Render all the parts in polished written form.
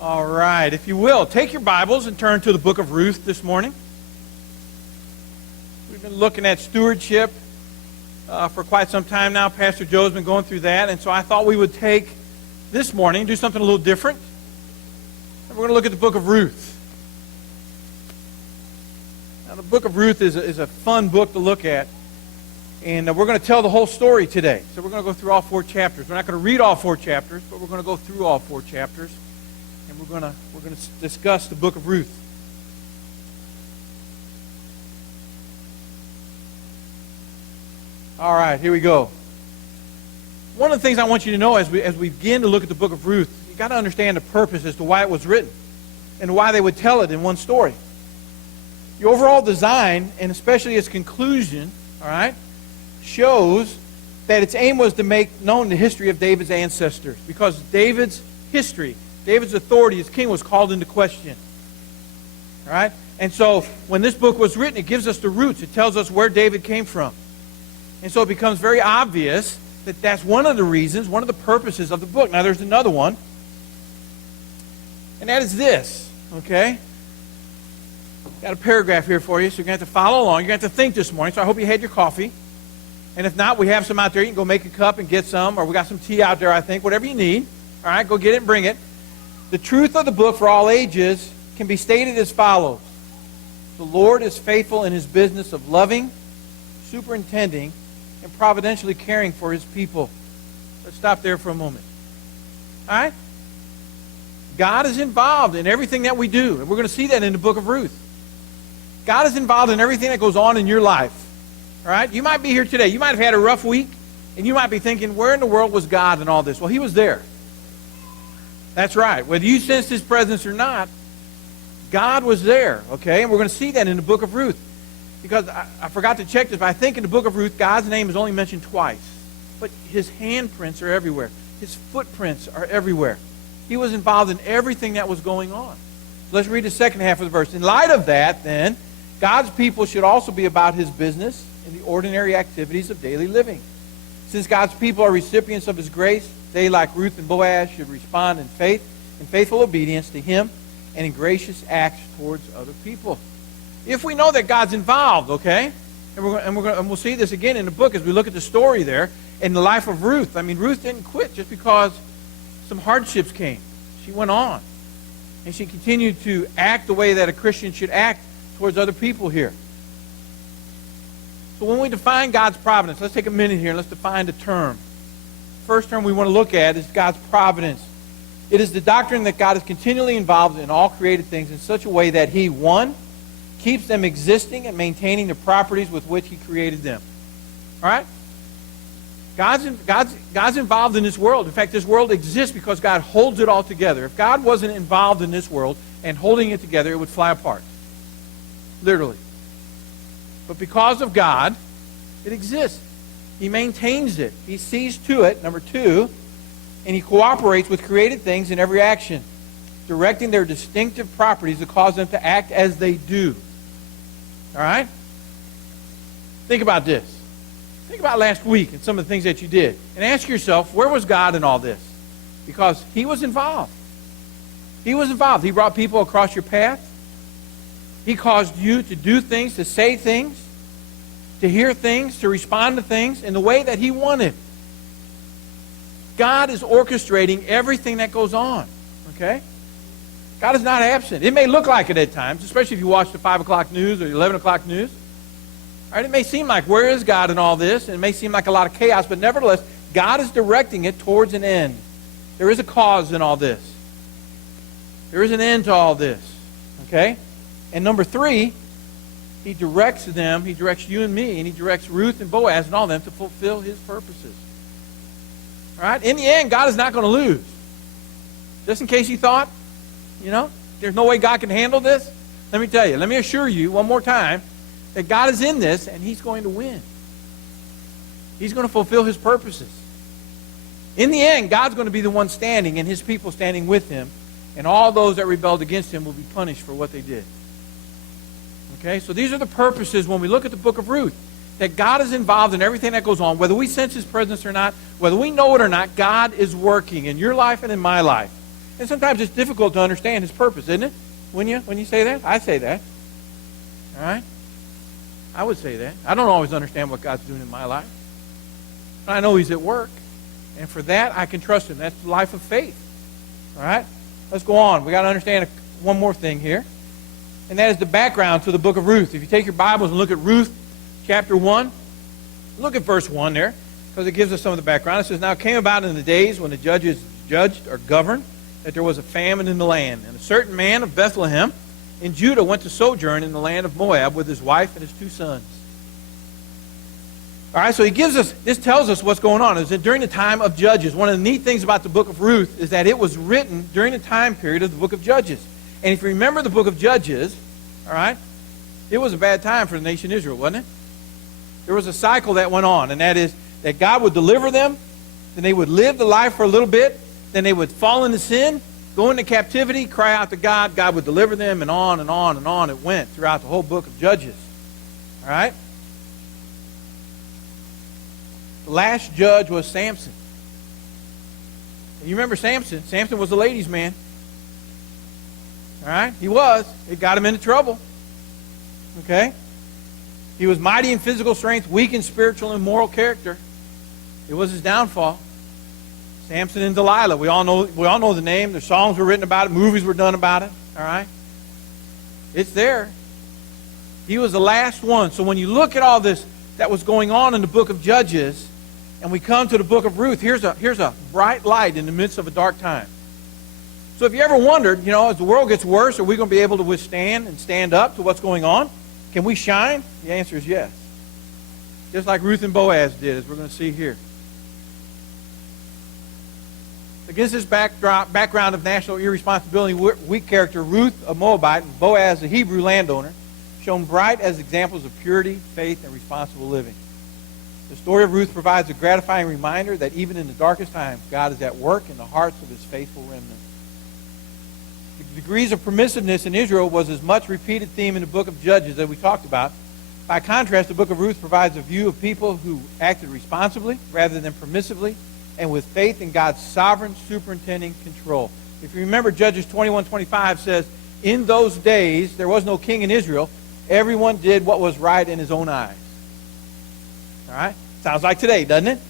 All right, if you will, take your Bibles and turn to the Book of Ruth this morning. We've been looking at stewardship for quite some time now. Pastor Joe's been going through that, and so I thought we would take this morning, do something a little different. And we're going to look at the Book of Ruth. Now, the Book of Ruth is a fun book to look at, and we're going to tell the whole story today. So we're going to go through all 4 chapters. We're not going to read all 4 chapters, but we're going to go through all 4 chapters. And we're going to discuss the Book of Ruth. All right, here we go. One of the things I want you to know as we begin to look at the Book of Ruth, you got to understand the purpose as to why it was written and why they would tell it in one story. The overall design, and especially its conclusion, all right, shows that its aim was to make known the history of David's ancestors, because David's history, David's authority as king was called into question. All right? And so when this book was written, it gives us the roots. It tells us where David came from. And so it becomes very obvious that that's one of the reasons, one of the purposes of the book. Now there's another one. And that is this. Okay? Got a paragraph here for you, so you're going to have to follow along. You're going to have to think this morning, so I hope you had your coffee. And if not, we have some out there. You can go make a cup and get some, or we got some tea out there, I think. Whatever you need. All right? Go get it and bring it. The truth of the book for all ages can be stated as follows. The Lord is faithful in his business of loving, superintending, and providentially caring for his people. Let's stop there for a moment. All right? God is involved in everything that we do. And we're going to see that in the Book of Ruth. God is involved in everything that goes on in your life. All right? You might be here today. You might have had a rough week. And you might be thinking, where in the world was God in all this? Well, he was there. That's right. Whether you sensed his presence or not, God was there, okay? And we're going to see that in the Book of Ruth. Because I forgot to check this, but I think in the Book of Ruth, God's name is only mentioned twice. But his handprints are everywhere. His footprints are everywhere. He was involved in everything that was going on. So let's read the second half of the verse. In light of that, then, God's people should also be about his business in the ordinary activities of daily living. Since God's people are recipients of his grace, they, like Ruth and Boaz, should respond in faith and faithful obedience to him and in gracious acts towards other people. If we know that God's involved, okay, and we'll see this again in the book as we look at the story there in the life of Ruth. I mean, Ruth didn't quit just because some hardships came. She went on, and she continued to act the way that a Christian should act towards other people here. So when we define God's providence, let's take a minute here and let's define the term. First term we want to look at is God's providence. It is the doctrine that God is continually involved in all created things in such a way that he, 1, keeps them existing and maintaining the properties with which he created them. All right? God's involved in this world. In fact, this world exists because God holds it all together. If God wasn't involved in this world and holding it together, it would fly apart. Literally. But because of God, it exists. He maintains it. He sees to it, number 2, and he cooperates with created things in every action, directing their distinctive properties to cause them to act as they do. All right? Think about this. Think about last week and some of the things that you did. And ask yourself, where was God in all this? Because he was involved. He was involved. He brought people across your path. He caused you to do things, to say things, to hear things, to respond to things in the way that he wanted. God is orchestrating everything that goes on. Okay? God is not absent. It may look like it at times, especially if you watch the 5 o'clock news or the 11 o'clock news. All right, it may seem like, where is God in all this? And it may seem like a lot of chaos, but nevertheless, God is directing it towards an end. There is a cause in all this. There is an end to all this. Okay? And number 3, he directs them, he directs you and me, and he directs Ruth and Boaz and all of them to fulfill his purposes. All right? In the end, God is not going to lose. Just in case you thought, there's no way God can handle this. Let me tell you, let me assure you one more time that God is in this and he's going to win. He's going to fulfill his purposes. In the end, God's going to be the one standing and his people standing with him, and all those that rebelled against him will be punished for what they did. Okay, so these are the purposes when we look at the book of Ruth, that God is involved in everything that goes on. Whether we sense his presence or not, whether we know it or not, God is working in your life and in my life. And sometimes it's difficult to understand his purpose, isn't it? When you say that? I say that. All right? I would say that. I don't always understand what God's doing in my life. But I know he's at work. And for that, I can trust him. That's the life of faith. All right? Let's go on. We got to understand one more thing here. And that is the background to the book of Ruth. If you take your Bibles and look at Ruth chapter 1, look at verse 1 there, because it gives us some of the background. It says, "Now it came about in the days when the judges judged or governed, that there was a famine in the land. And a certain man of Bethlehem in Judah went to sojourn in the land of Moab with his wife and his 2 sons." All right, so this tells us what's going on. Is that during the time of Judges. One of the neat things about the book of Ruth is that it was written during the time period of the book of Judges. And if you remember the book of Judges, all right, it was a bad time for the nation Israel, wasn't it? There was a cycle that went on, and that is that God would deliver them, then they would live the life for a little bit, then they would fall into sin, go into captivity, cry out to God, God would deliver them, and on and on and on it went throughout the whole book of Judges. All right? The last judge was Samson. And you remember Samson? Samson was a ladies' man. All right? He was. It got him into trouble. Okay? He was mighty in physical strength, weak in spiritual and moral character. It was his downfall. Samson and Delilah. We all know the name. The songs were written about it. Movies were done about it. All right? It's there. He was the last one. So when you look at all this that was going on in the book of Judges, and we come to the book of Ruth, here's a bright light in the midst of a dark time. So if you ever wondered, as the world gets worse, are we going to be able to withstand and stand up to what's going on? Can we shine? The answer is yes. Just like Ruth and Boaz did, as we're going to see here. Against this background of national irresponsibility, weak character, Ruth, a Moabite, and Boaz, a Hebrew landowner, shone bright as examples of purity, faith, and responsible living. The story of Ruth provides a gratifying reminder that even in the darkest times, God is at work in the hearts of his faithful remnant. The degrees of permissiveness in Israel was as much repeated theme in the book of Judges that we talked about. By contrast, the book of Ruth provides a view of people who acted responsibly rather than permissively, and with faith in God's sovereign, superintending control. If you remember, Judges 21:25 says, "In those days there was no king in Israel. Everyone did what was right in his own eyes." All right? Sounds like today, doesn't it?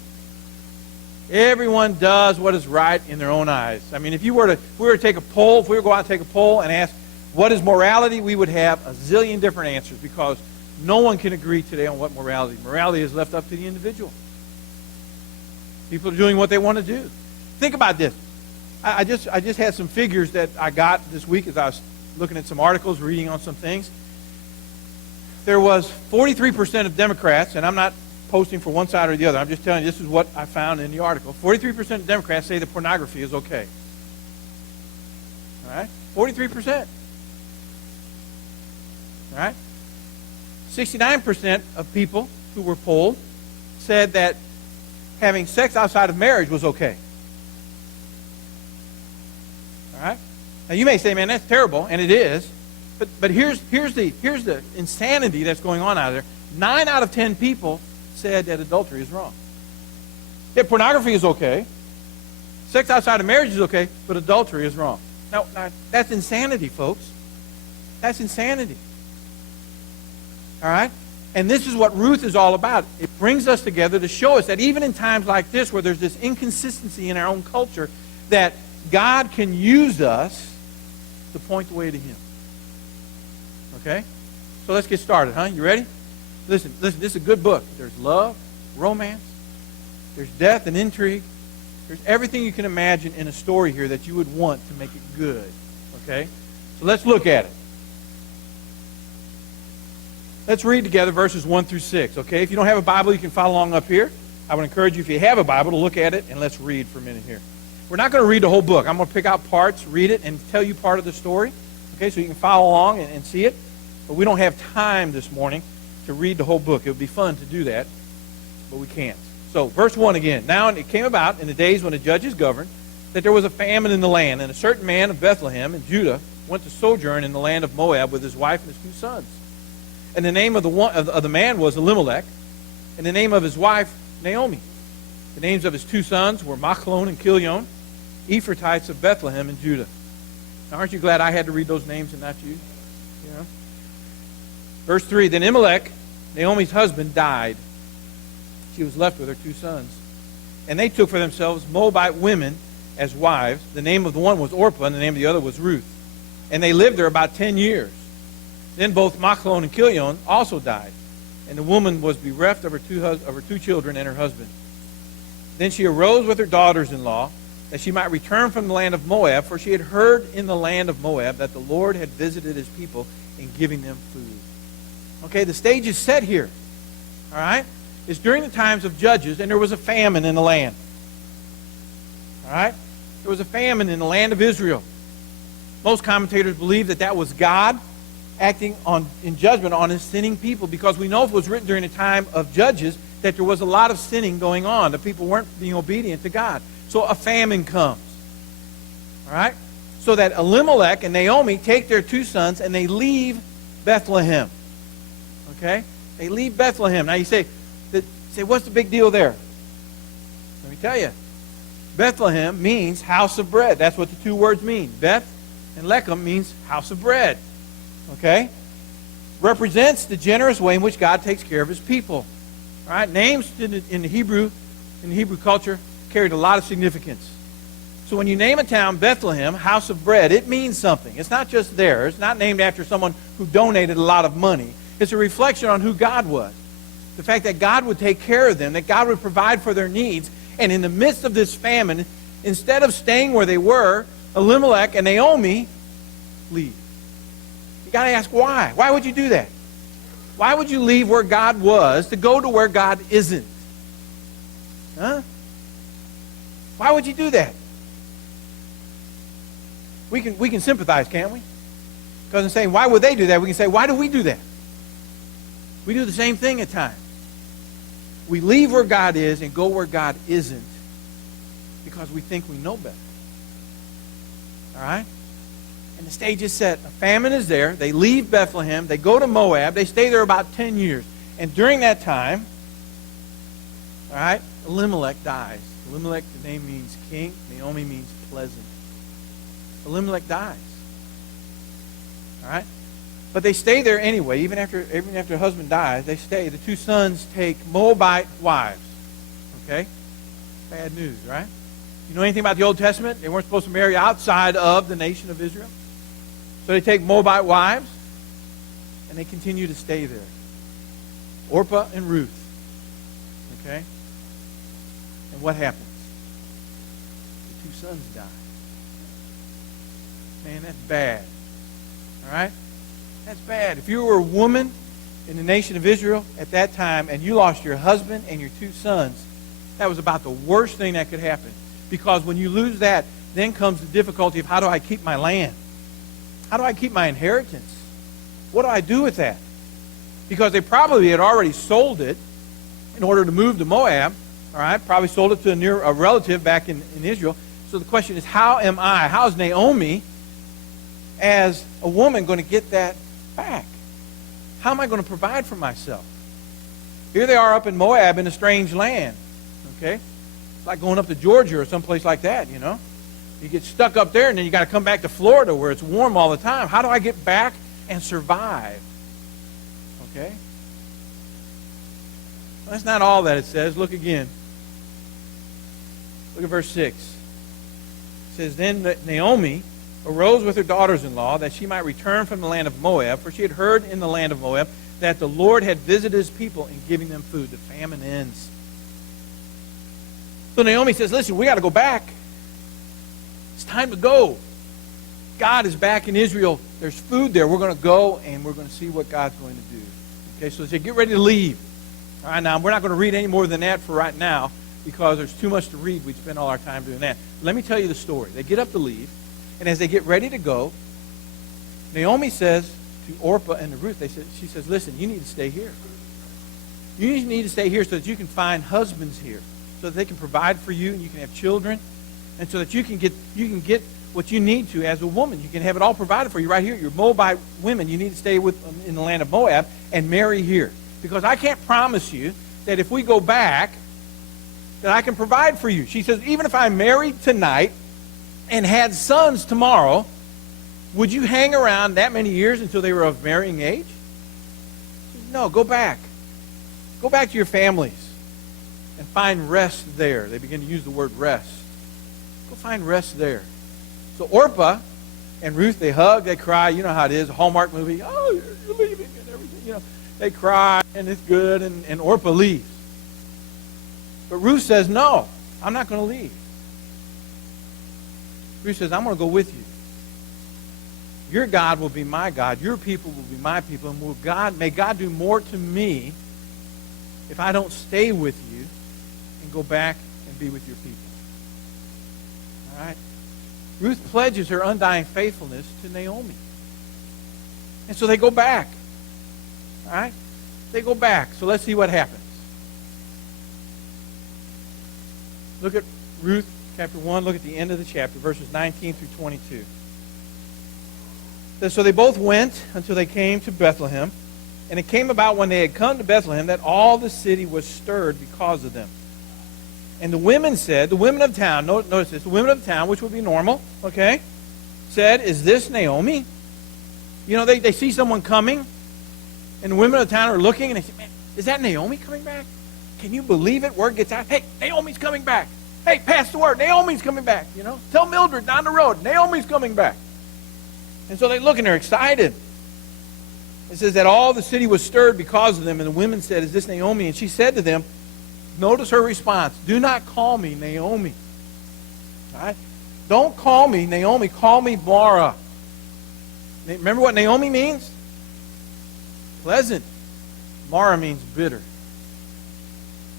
Everyone does what is right in their own eyes. I mean, if we were to take a poll, if we were to go out and take a poll and ask, what is morality, we would have a zillion different answers, because no one can agree today on what morality. Morality is left up to the individual. People are doing what they want to do. Think about this. I just had some figures that I got this week as I was looking at some articles, reading on some things. There was 43% of Democrats, and I'm not posting for one side or the other. I'm just telling you this is what I found in the article. 43% of Democrats say that pornography is okay. All right? 43%. All right? 69% of people who were polled said that having sex outside of marriage was okay. All right? Now you may say, man, that's terrible, and it is. But here's the insanity that's going on out there. 9 out of 10 people said that adultery is wrong. Yeah, pornography is okay. Sex outside of marriage is okay, but adultery is wrong. Now that's insanity, folks. That's insanity. All right? And this is what Ruth is all about. It brings us together to show us that even in times like this, where there's this inconsistency in our own culture, that God can use us to point the way to him. Okay? So let's get started, huh? You ready? Listen, this is a good book. There's love, romance, there's death and intrigue. There's everything you can imagine in a story here that you would want to make it good. Okay? So let's look at it. Let's read together verses 1 through 6. Okay? If you don't have a Bible, you can follow along up here. I would encourage you, if you have a Bible, to look at it, and let's read for a minute here. We're not going to read the whole book. I'm going to pick out parts, read it, and tell you part of the story. Okay? So you can follow along and see it. But we don't have time this morning to read the whole book. It would be fun to do that, but we can't. So, verse 1 again. Now it came about in the days when the judges governed that there was a famine in the land, and a certain man of Bethlehem in Judah went to sojourn in the land of Moab with his wife and his 2 sons. And the name of the man was Elimelech, and the name of his wife Naomi. The names of his 2 sons were Machlon and Chilion. Ephrathites of Bethlehem in Judah. Now, aren't you glad I had to read those names and not you? You know? Verse 3, then Elimelech, Naomi's husband, died. She was left with her 2 sons. And they took for themselves Moabite women as wives. The name of the one was Orpah, and the name of the other was Ruth. And they lived there about 10 years. Then both Machlon and Chilion also died. And the woman was bereft of her 2 children and her husband. Then she arose with her daughters-in-law, that she might return from the land of Moab, for she had heard in the land of Moab that the Lord had visited his people in giving them food. Okay, the stage is set here. All right? It's during the times of Judges, and there was a famine in the land. All right? There was a famine in the land of Israel. Most commentators believe that that was God acting in judgment on his sinning people, because we know it was written during the time of Judges that there was a lot of sinning going on. The people weren't being obedient to God. So a famine comes. All right? So that Elimelech and Naomi take their 2 sons and they leave Bethlehem. Okay? They leave Bethlehem. Now you say, what's the big deal there? Let me tell you. Bethlehem means house of bread. That's what the 2 words mean. Beth and Lechem means house of bread. Okay? Represents the generous way in which God takes care of his people. All right? Names in the Hebrew culture carried a lot of significance. So when you name a town Bethlehem, house of bread, it means something. It's not just there. It's not named after someone who donated a lot of money. It's a reflection on who God was. The fact that God would take care of them, that God would provide for their needs. And in the midst of this famine, instead of staying where they were, Elimelech and Naomi leave. You got to ask why. Why would you do that? Why would you leave where God was to go to where God isn't? Huh? Why would you do that? We can sympathize, can't we? Because in saying, why would they do that? We can say, why do we do that? We do the same thing at times. We leave where God is and go where God isn't because we think we know better. All right? And the stage is set. A famine is there. They leave Bethlehem. They go to Moab. They stay there about 10 years. And during that time, all right, Elimelech dies. Elimelech, the name means king. Naomi means pleasant. Elimelech dies. All right? But they stay there anyway. Even after her husband dies, they stay. The 2 sons take Moabite wives. Okay? Bad news, right? You know anything about the Old Testament? They weren't supposed to marry outside of the nation of Israel. So they take Moabite wives, and they continue to stay there. Orpah and Ruth. Okay? And what happens? The 2 sons die. Man, that's bad. All right? That's bad. If you were a woman in the nation of Israel at that time and you lost your husband and your 2 sons, that was about the worst thing that could happen. Because when you lose that, then comes the difficulty of how do I keep my land? How do I keep my inheritance? What do I do with that? Because they probably had already sold it in order to move to Moab. All right? Probably sold it to a relative back in Israel. So the question is, how is Naomi, as a woman, going to get that back? How am I going to provide for myself? Here they are up in Moab in a strange land. Okay? It's like going up to Georgia or someplace like that, you know. You get stuck up there and then you got to come back to Florida where it's warm all the time. How do I get back and survive? Okay? Well, that's not all that it says. Look again. Look at verse 6. It says, then Naomi arose with her daughters-in-law that she might return from the land of Moab, for she had heard in the land of Moab that the Lord had visited his people in giving them food. The famine ends. So Naomi says, listen, we got to go back. It's time to go. God is back in Israel. There's food there. We're going to go and we're going to see what God's going to do. Okay, so they say, get ready to leave. All right, now we're not going to read any more than that for right now because there's too much to read. We'd spend all our time doing that. Let me tell you the story. They get up to leave. And as they get ready to go, Naomi says to Orpah and to Ruth, she says, listen, you need to stay here. You need to stay here so that you can find husbands here, so that they can provide for you and you can have children, and so that you can get what you need to as a woman. You can have it all provided for you right here. You're Moabite women. You need to stay in the land of Moab and marry here. Because I can't promise you that if we go back, that I can provide for you. She says, even if I married tonight, and had sons tomorrow, would you hang around that many years until they were of marrying age? No, go back. Go back to your families and find rest there. They begin to use the word rest. Go find rest there. So Orpah and Ruth, they hug, they cry. You know how it is, a Hallmark movie. Oh, you're leaving and everything. You know, they cry and it's good, and Orpah leaves. But Ruth says, no, I'm not going to leave. Ruth says, I'm going to go with you. Your God will be my God. Your people will be my people. And may God do more to me if I don't stay with you and go back and be with your people. All right? Ruth pledges her undying faithfulness to Naomi. And so they go back. All right? They go back. So let's see what happens. Look at Ruth chapter 1. Look at the end of the chapter, verses 19 through 22. So they both went until they came to Bethlehem. And it came about when they had come to Bethlehem that all the city was stirred because of them. And the women said, the women of town, notice this, the women of town, which would be normal, okay, said, is this Naomi? You know, they see someone coming, and the women of town are looking, and they say, man, is that Naomi coming back? Can you believe it? Word gets out, hey, Naomi's coming back. Hey, pass the word, Naomi's coming back. You know, tell Mildred down the road, Naomi's coming back. And so they look and they're excited. It says that all the city was stirred because of them, and the women said, is this Naomi? And she said to them, notice her response, do not call me Naomi. All right? Don't call me Naomi, call me Mara. Remember what Naomi means? Pleasant. Mara means bitter.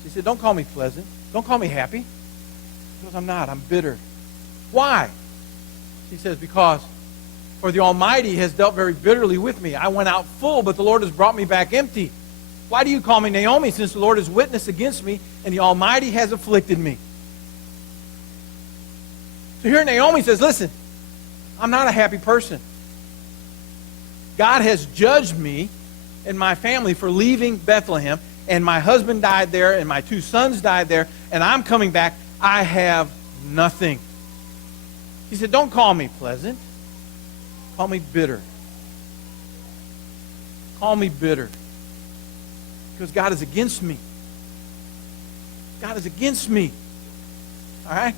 She said, don't call me pleasant. Don't call me happy. Because I'm not. I'm bitter. Why? She says, because for the Almighty has dealt very bitterly with me. I went out full, but the Lord has brought me back empty. Why do you call me Naomi, since the Lord has witnessed against me, and the Almighty has afflicted me? So here Naomi says, listen, I'm not a happy person. God has judged me and my family for leaving Bethlehem, and my husband died there, and my 2 sons died there, and I'm coming back. I have nothing. He said, don't call me pleasant. Call me bitter. Call me bitter. Because God is against me. God is against me. All right?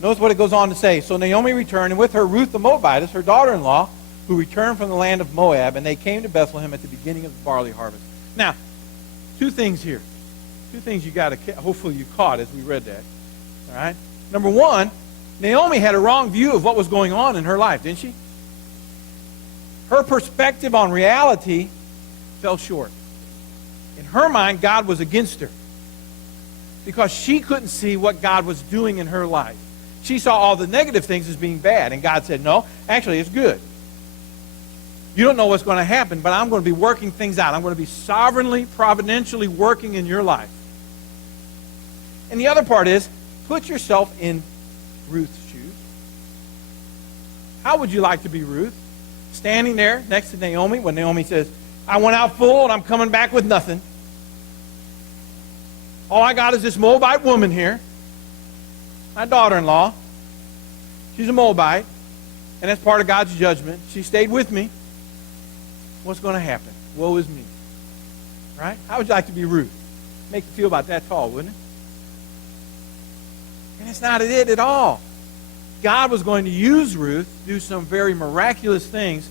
Notice what it goes on to say. So Naomi returned, and with her Ruth the Moabitess, her daughter-in-law, who returned from the land of Moab, and they came to Bethlehem at the beginning of the barley harvest. Now, 2 things here. 2 things you got to, hopefully you caught as we read that. All right? Number 1, Naomi had a wrong view of what was going on in her life, didn't she? Her perspective on reality fell short. In her mind, God was against her because she couldn't see what God was doing in her life. She saw all the negative things as being bad, and God said, no, actually it's good. You don't know what's going to happen, but I'm going to be working things out. I'm going to be sovereignly, providentially working in your life. And the other part is, put yourself in Ruth's shoes. How would you like to be Ruth? Standing there next to Naomi when Naomi says, I went out full and I'm coming back with nothing. All I got is this Moabite woman here, my daughter-in-law. She's a Moabite, and that's part of God's judgment. She stayed with me. What's going to happen? Woe is me. Right? How would you like to be Ruth? Make you feel about that tall, wouldn't it? And it's not it at all. God was going to use Ruth to do some very miraculous things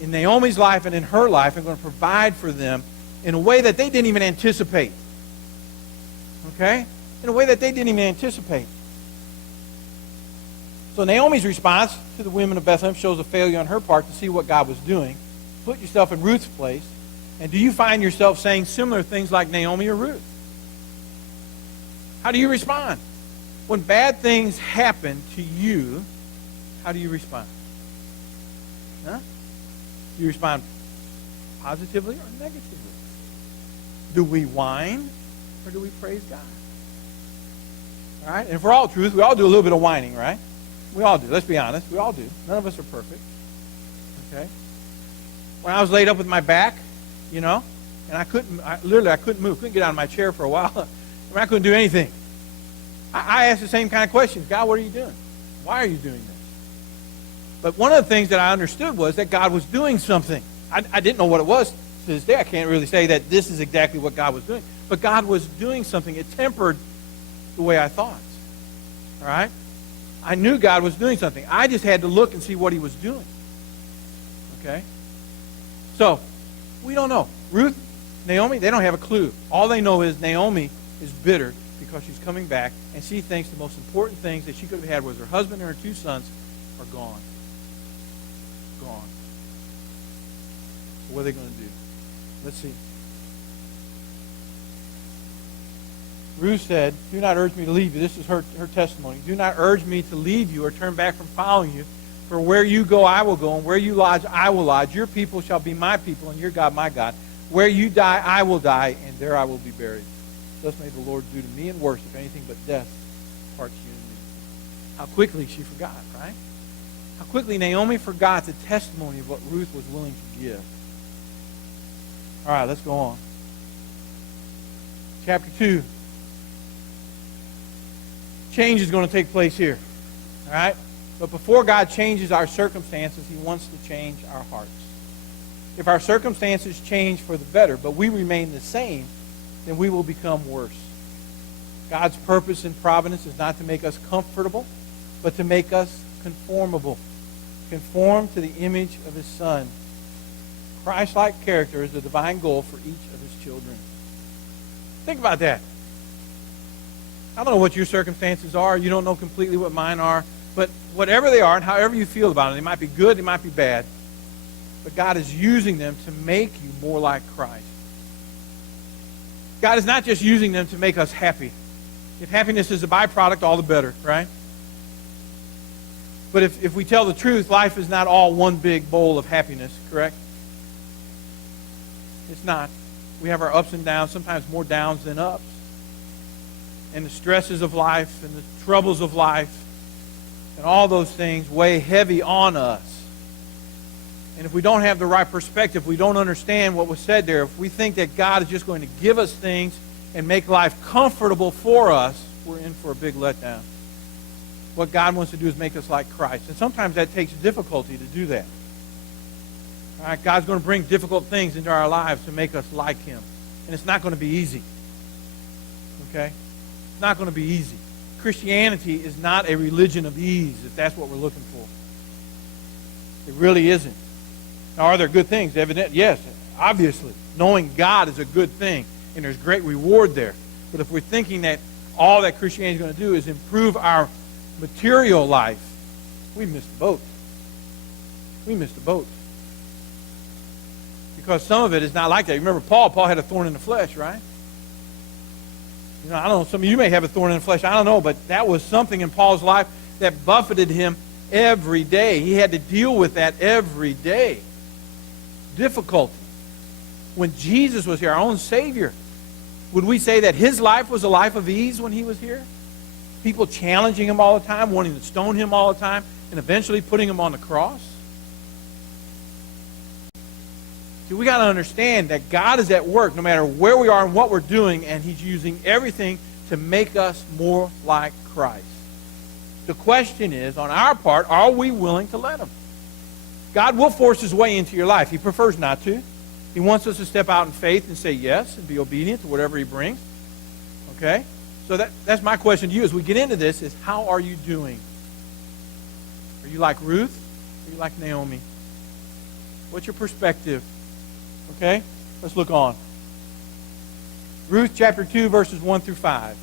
in Naomi's life and in her life, and going to provide for them in a way that they didn't even anticipate. Okay? In a way that they didn't even anticipate. So Naomi's response to the women of Bethlehem shows a failure on her part to see what God was doing. Put yourself in Ruth's place, and do you find yourself saying similar things like Naomi or Ruth? How do you respond? When bad things happen to you, how do you respond? Huh? Do you respond positively or negatively? Do we whine or do we praise God? All right? And for all truth, we all do a little bit of whining, right? We all do. Let's be honest. We all do. None of us are perfect. Okay? When I was laid up with my back, you know, and I couldn't move. Couldn't get out of my chair for a while. I couldn't do anything. I asked the same kind of questions. God, what are you doing? Why are you doing this? But one of the things that I understood was that God was doing something. I didn't know what it was. To this day, I can't really say that this is exactly what God was doing. But God was doing something. It tempered the way I thought. All right? I knew God was doing something. I just had to look and see what he was doing. Okay? So, we don't know. Ruth, Naomi, they don't have a clue. All they know is Naomi is bitter because she's coming back, and she thinks the most important things that she could have had was her husband and her 2 sons are gone. Gone. So what are they going to do? Let's see. Ruth said, do not urge me to leave you. This is her testimony. Do not urge me to leave you or turn back from following you. For where you go, I will go, and where you lodge, I will lodge. Your people shall be my people, and your God, my God. Where you die, I will die, and there I will be buried. Thus may the Lord do to me and worse, if anything but death parts you and me. How quickly she forgot, right? How quickly Naomi forgot the testimony of what Ruth was willing to give. All right, let's go on. Chapter 2. Change is going to take place here. All right? But before God changes our circumstances, he wants to change our hearts. If our circumstances change for the better, but we remain the same, then we will become worse. God's purpose in providence is not to make us comfortable, but to make us conformable. Conform to the image of his Son. Christ-like character is the divine goal for each of his children. Think about that. I don't know what your circumstances are. You don't know completely what mine are. But whatever they are and however you feel about them, they might be good, they might be bad. But God is using them to make you more like Christ. God is not just using them to make us happy. If happiness is a byproduct, all the better, right? But if we tell the truth, life is not all one big bowl of happiness, correct? It's not. We have our ups and downs, sometimes more downs than ups. And the stresses of life and the troubles of life and all those things weigh heavy on us. And if we don't have the right perspective, we don't understand what was said there, if we think that God is just going to give us things and make life comfortable for us, we're in for a big letdown. What God wants to do is make us like Christ. And sometimes that takes difficulty to do that. All right, God's going to bring difficult things into our lives to make us like him. And it's not going to be easy. Okay? It's not going to be easy. Christianity is not a religion of ease, if that's what we're looking for. It really isn't. Now, are there good things? Evident? Yes, obviously. Knowing God is a good thing, and there's great reward there. But if we're thinking that all that Christianity is going to do is improve our material life, we missed the boat. We missed the boat. Because some of it is not like that. You remember Paul had a thorn in the flesh, right? You know, I don't know, some of you may have a thorn in the flesh, I don't know, but that was something in Paul's life that buffeted him every day. He had to deal with that every day. Difficulty. When Jesus was here, our own Savior, would we say that his life was a life of ease when he was here? People challenging him all the time, wanting to stone him all the time, and eventually putting him on the cross? See, we got to understand that God is at work no matter where we are and what we're doing, and he's using everything to make us more like Christ. The question is, on our part, are we willing to let him? God will force his way into your life. He prefers not to. He wants us to step out in faith and say yes and be obedient to whatever he brings. Okay? So that's my question to you as we get into this is, how are you doing? Are you like Ruth? Or are you like Naomi? What's your perspective? Okay? Let's look on. Ruth chapter 2, verses 1 through 5. It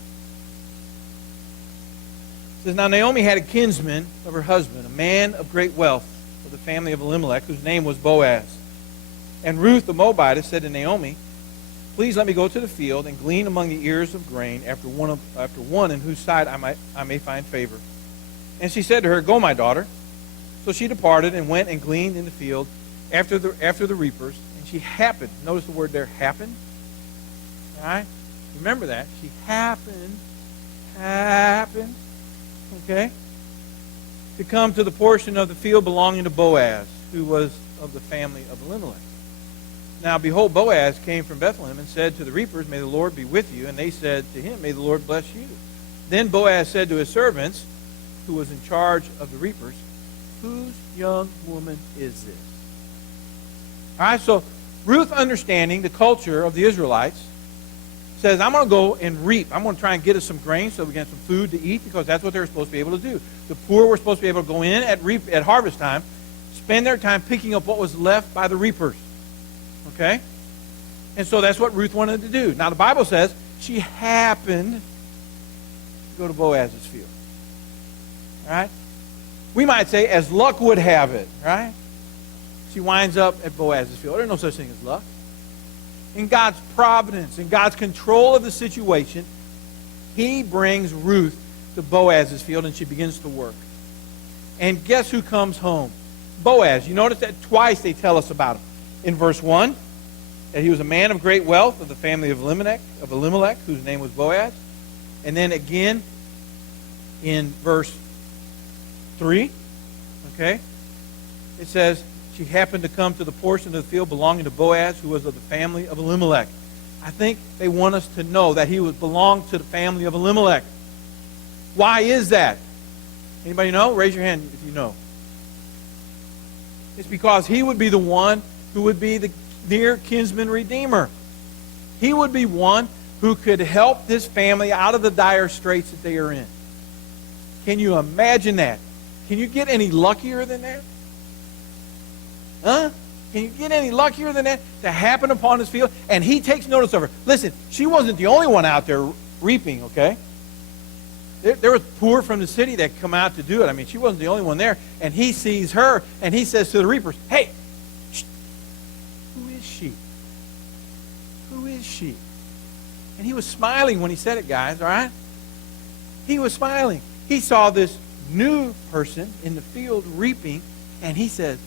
says, Now Naomi had a kinsman of her husband, a man of great wealth of the family of Elimelech, whose name was Boaz. And Ruth the Moabitess said to Naomi, Please let me go to the field and glean among the ears of grain after one in whose sight I may find favor. And she said to her, Go, my daughter. So she departed and went and gleaned in the field after the reapers. And she happened. Notice the word there, happened. All right? Remember that. She happened. Okay? To come to the portion of the field belonging to Boaz, who was of the family of Elimelech. Now, behold, Boaz came from Bethlehem and said to the reapers, May the Lord be with you. And they said to him, May the Lord bless you. Then Boaz said to his servants, who was in charge of the reapers, whose young woman is this? All right, so Ruth, understanding the culture of the Israelites, says, I'm going to go and reap. I'm going to try and get us some grain so we get some food to eat, because that's what they're supposed to be able to do. The poor were supposed to be able to go in at harvest time, spend their time picking up what was left by the reapers. Okay? And so that's what Ruth wanted to do. Now the Bible says she happened to go to Boaz's field. All right? We might say, as luck would have it, right? She winds up at Boaz's field. There's no such thing as luck. In God's providence, in God's control of the situation, he brings Ruth to Boaz's field, and she begins to work. And guess who comes home? Boaz. You notice that twice they tell us about him. In verse 1, that he was a man of great wealth of the family of Elimelech, whose name was Boaz. And then again in verse 3, okay, it says, she happened to come to the portion of the field belonging to Boaz, who was of the family of Elimelech. I think they want us to know that he belonged to the family of Elimelech. Why is that? Anybody know? Raise your hand if you know. It's because he would be the one who would be the near kinsman redeemer. He would be one who could help this family out of the dire straits that they are in. Can you imagine that? Can you get any luckier than that? Huh? Can you get any luckier than that to happen upon his field? And he takes notice of her. Listen, she wasn't the only one out there reaping, okay? There was poor from the city that come out to do it. I mean, she wasn't the only one there. And he sees her, and he says to the reapers, hey, shh, who is she? Who is she? And he was smiling when he said it, guys, all right? He was smiling. He saw this new person in the field reaping, and he says,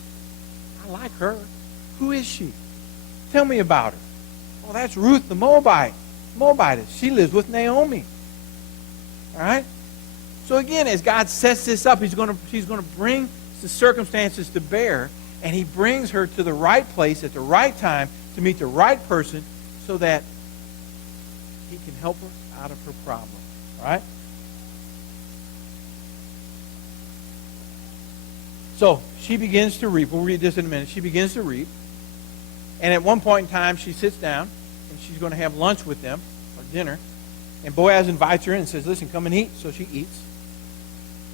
I like her. Who is she? Tell me about her. Well, that's Ruth the Moabitess. She lives with Naomi. All right? So again, as God sets this up, she's going to bring the circumstances to bear, and he brings her to the right place at the right time to meet the right person so that he can help her out of her problem. All right? So she begins to reap. We'll read this in a minute. She begins to reap. And at one point in time, she sits down, and she's going to have lunch with them, or dinner. And Boaz invites her in and says, listen, come and eat. So she eats.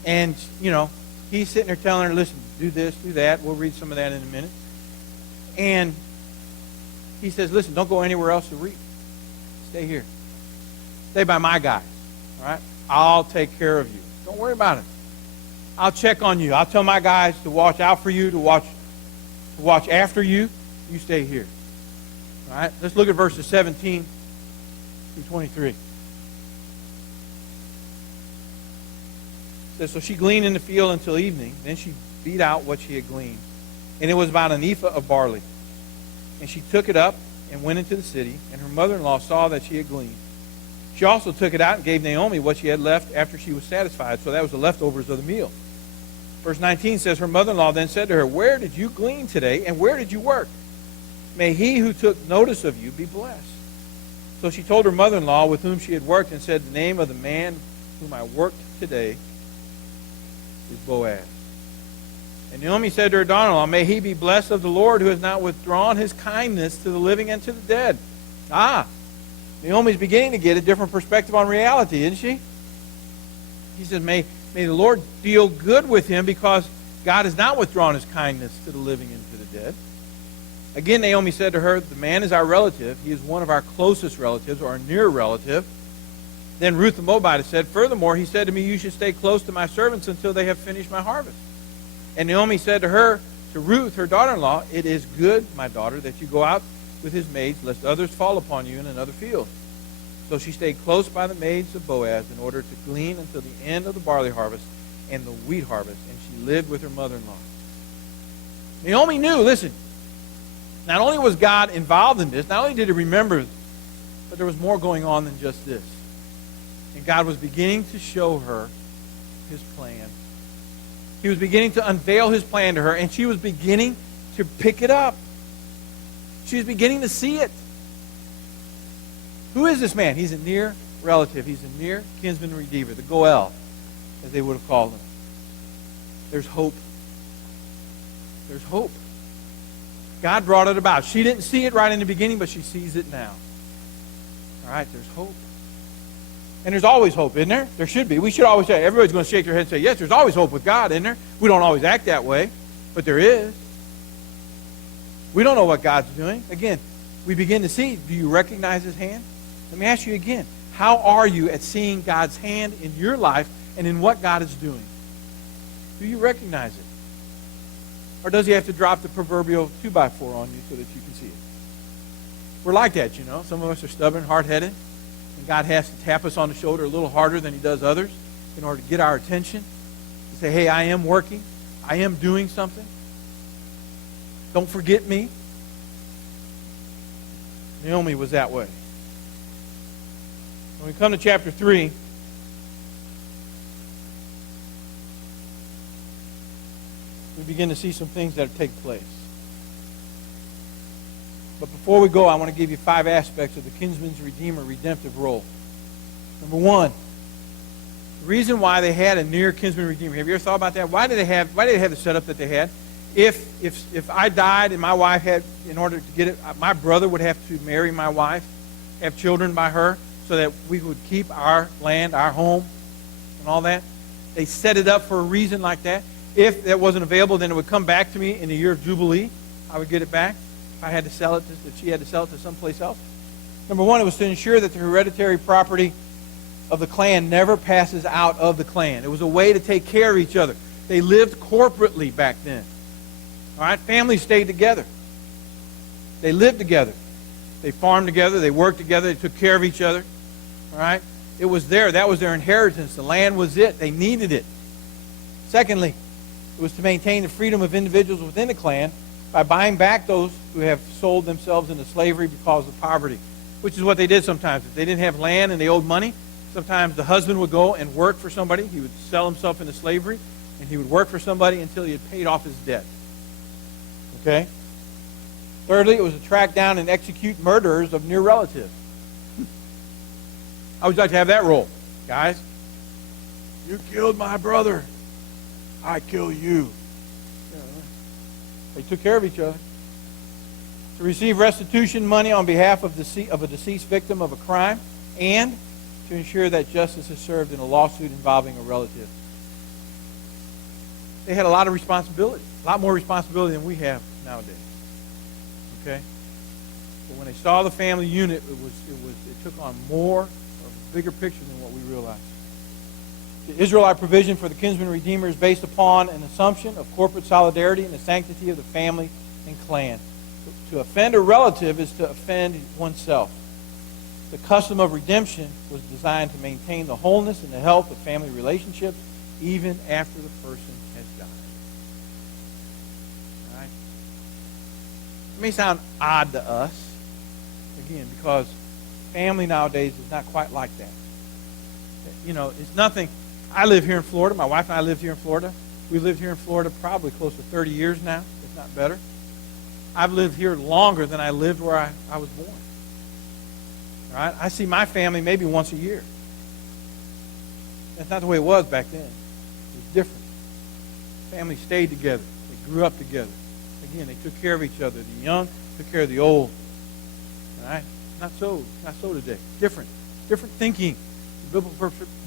And, you know, he's sitting there telling her, listen, do this, do that. We'll read some of that in a minute. And he says, listen, don't go anywhere else to reap. Stay here. Stay by my guys. All right? I'll take care of you. Don't worry about it. I'll check on you. I'll tell my guys to watch out for you, to watch after you. You stay here. All right? Let's look at verses 17 through 23. It says, so she gleaned in the field until evening. Then she beat out what she had gleaned. And it was about an ephah of barley. And she took it up and went into the city. And her mother-in-law saw that she had gleaned. She also took it out and gave Naomi what she had left after she was satisfied. So that was the leftovers of the meal. Verse 19 says, her mother-in-law then said to her, where did you glean today, and where did you work? May he who took notice of you be blessed. So she told her mother-in-law with whom she had worked and said, the name of the man whom I worked today is Boaz. And Naomi said to her daughter-in-law, may he be blessed of the Lord who has not withdrawn his kindness to the living and to the dead. Naomi's beginning to get a different perspective on reality, isn't she? He says, may the Lord deal good with him because God has not withdrawn his kindness to the living and to the dead. Again, Naomi said to her, the man is our relative. He is one of our closest relatives, or a near relative. Then Ruth the Moabitess said, furthermore, he said to me, you should stay close to my servants until they have finished my harvest. And Naomi said to Ruth, her daughter-in-law, it is good, my daughter, that you go out with his maids, lest others fall upon you in another field. So she stayed close by the maids of Boaz in order to glean until the end of the barley harvest and the wheat harvest, and she lived with her mother-in-law. Naomi knew, listen, not only was God involved in this, not only did he remember, but there was more going on than just this. And God was beginning to show her his plan. He was beginning to unveil his plan to her, and she was beginning to pick it up. She was beginning to see it. Who is this man? He's a near relative. He's a near kinsman redeemer, the Goel, as they would have called him. There's hope There's hope. God brought it about. She didn't see it right in the beginning, but she sees it now. All right, there's hope. And there's always hope, isn't there? There should be. We should always say, everybody's going to shake their head and say, yes, there's always hope with God, isn't there? We don't always act that way, but there is. We don't know what God's doing. Again, we begin to see, do you recognize his hand? Let me ask you again, how are you at seeing God's hand in your life and in what God is doing? Do you recognize it? Or does he have to drop the proverbial 2x4 on you so that you can see it? We're like that, you know. Some of us are stubborn, hard-headed, and God has to tap us on the shoulder a little harder than he does others in order to get our attention. To say, hey, I am working. I am doing something. Don't forget me. Naomi was that way. When we come to chapter 3, we begin to see some things that take place. But before we go, I want to give you 5 aspects of the kinsman's redeemer redemptive role. Number 1, the reason why they had a near kinsman redeemer. Have you ever thought about that? Why did they have the setup that they had? If I died and my wife had, in order to get it, my brother would have to marry my wife, have children by her, so that we would keep our land, our home, and all that. They set it up for a reason like that. If that wasn't available, then it would come back to me in the year of Jubilee. I would get it back. If I had to sell it, if she had to sell it to someplace else. Number 1, it was to ensure that the hereditary property of the clan never passes out of the clan. It was a way to take care of each other. They lived corporately back then. All right, families stayed together. They lived together. They farmed together. They worked together. They took care of each other. All right, it was there. That was their inheritance. The land was it. They needed it. Secondly, it was to maintain the freedom of individuals within the clan by buying back those who have sold themselves into slavery because of poverty, which is what they did sometimes. If they didn't have land and they owed money, sometimes the husband would go and work for somebody. He would sell himself into slavery, and he would work for somebody until he had paid off his debt. Okay? Thirdly, it was to track down and execute murderers of near relatives. How would you like to have that role, guys? You killed my brother. I kill you. They took care of each other. To receive restitution money on behalf of a deceased victim of a crime, and to ensure that justice is served in a lawsuit involving a relative. They had a lot of responsibility, a lot more responsibility than we have nowadays. Okay? But when they saw the family unit, it took on more of a bigger picture than what we realized. The Israelite provision for the kinsman redeemer is based upon an assumption of corporate solidarity and the sanctity of the family and clan. To offend a relative is to offend oneself. The custom of redemption was designed to maintain the wholeness and the health of family relationships even after the person has died. All right? It may sound odd to us, again, because family nowadays is not quite like that. You know, it's nothing. I live here in Florida. My wife and I lived here in Florida. We've lived here in Florida probably close to 30 years now, if not better. I've lived here longer than I lived where I was born. All right? I see my family maybe once a year. That's not the way it was back then. It was different. Families stayed together. They grew up together. Again, they took care of each other. The young took care of the old. All right? Not so today. Different thinking.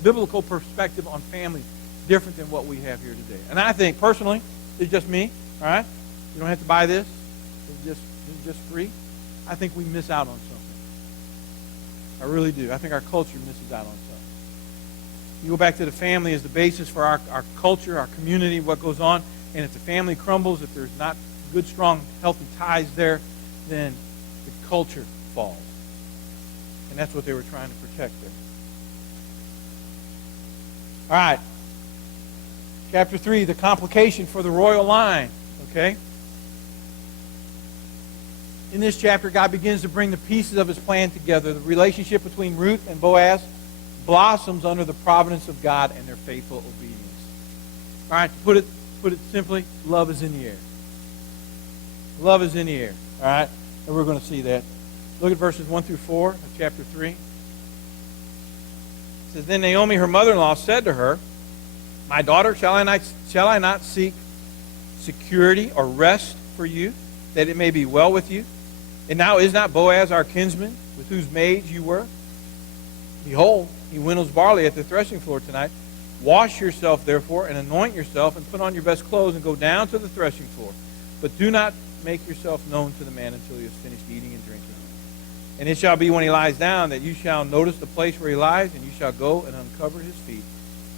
Biblical perspective on families different than what we have here today. And I think, personally, it's just me, all right? You don't have to buy this. It's just free. I think we miss out on something. I really do. I think our culture misses out on something. You go back to the family as the basis for our culture, our community, what goes on. And if the family crumbles, if there's not good, strong, healthy ties there, then the culture falls. And that's what they were trying to protect there. All right. Chapter 3, the complication for the royal line. Okay? In this chapter, God begins to bring the pieces of his plan together. The relationship between Ruth and Boaz blossoms under the providence of God and their faithful obedience. All right, to put it simply, love is in the air. Love is in the air. All right? And we're going to see that. Look at verses 1 through 4 of chapter 3. It says, Then Naomi, her mother-in-law, said to her, My daughter, shall I not security or rest for you, that it may be well with you. And now is not Boaz our kinsman, with whose maids you were? Behold, he winnows barley at the threshing floor tonight. Wash yourself, therefore, and anoint yourself, and put on your best clothes, and go down to the threshing floor. But do not make yourself known to the man until he has finished eating and drinking. And it shall be when he lies down that you shall notice the place where he lies, and you shall go and uncover his feet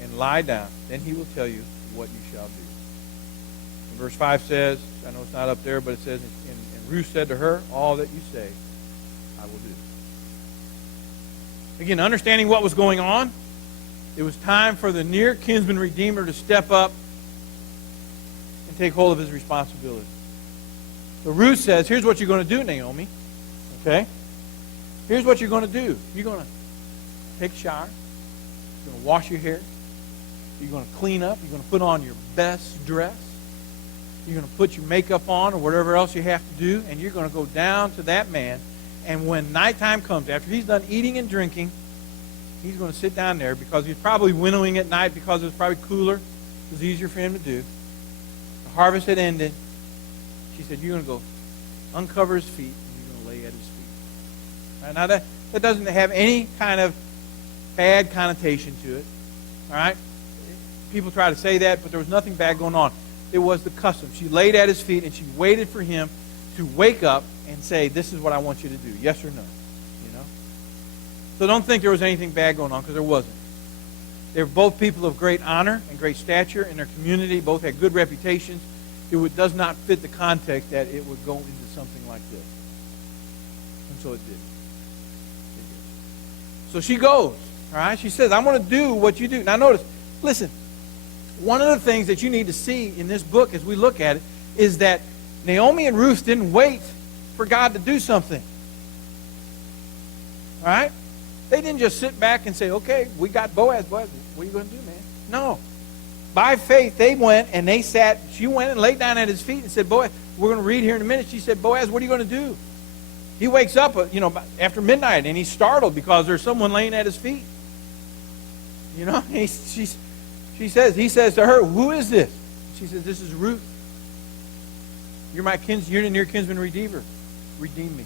and lie down. Then he will tell you what you shall do. And verse 5 says, I know it's not up there, but it says, and Ruth said to her, all that you say, I will do. Again, understanding what was going on, it was time for the near kinsman redeemer to step up and take hold of his responsibility. So Ruth says, here's what you're going to do, Naomi. Okay? Here's what you're going to do. You're going to take a shower. You're going to wash your hair. You're going to clean up. You're going to put on your best dress. You're going to put your makeup on or whatever else you have to do, and you're going to go down to that man. And when nighttime comes, after he's done eating and drinking, he's going to sit down there because he's probably winnowing at night because it was probably cooler. It was easier for him to do. The harvest had ended. She said, you're going to go uncover his feet, and you're going to lay at his feet. All right, now, that doesn't have any kind of bad connotation to it. All right? People try to say that, but there was nothing bad going on. It was the custom. She laid at his feet, and she waited for him to wake up and say, this is what I want you to do, yes or no. You know? So don't think there was anything bad going on, because there wasn't. They were both people of great honor and great stature in their community. Both had good reputations. It does not fit the context that it would go into something like this. And so it did. So she goes. All right? She says, I'm going to do what you do. Now notice, listen, one of the things that you need to see in this book as we look at it is that Naomi and Ruth didn't wait for God to do something. All right? They didn't just sit back and say, okay, we got Boaz. Boaz, what are you going to do, man? No. By faith, they went and they sat. She went and laid down at his feet and said, Boaz, we're going to read here in a minute. She said, Boaz, what are you going to do? He wakes up, after midnight, and he's startled because there's someone laying at his feet. You know, he says to her, who is this? She says, this is Ruth. You're the near kinsman redeemer. Redeem me.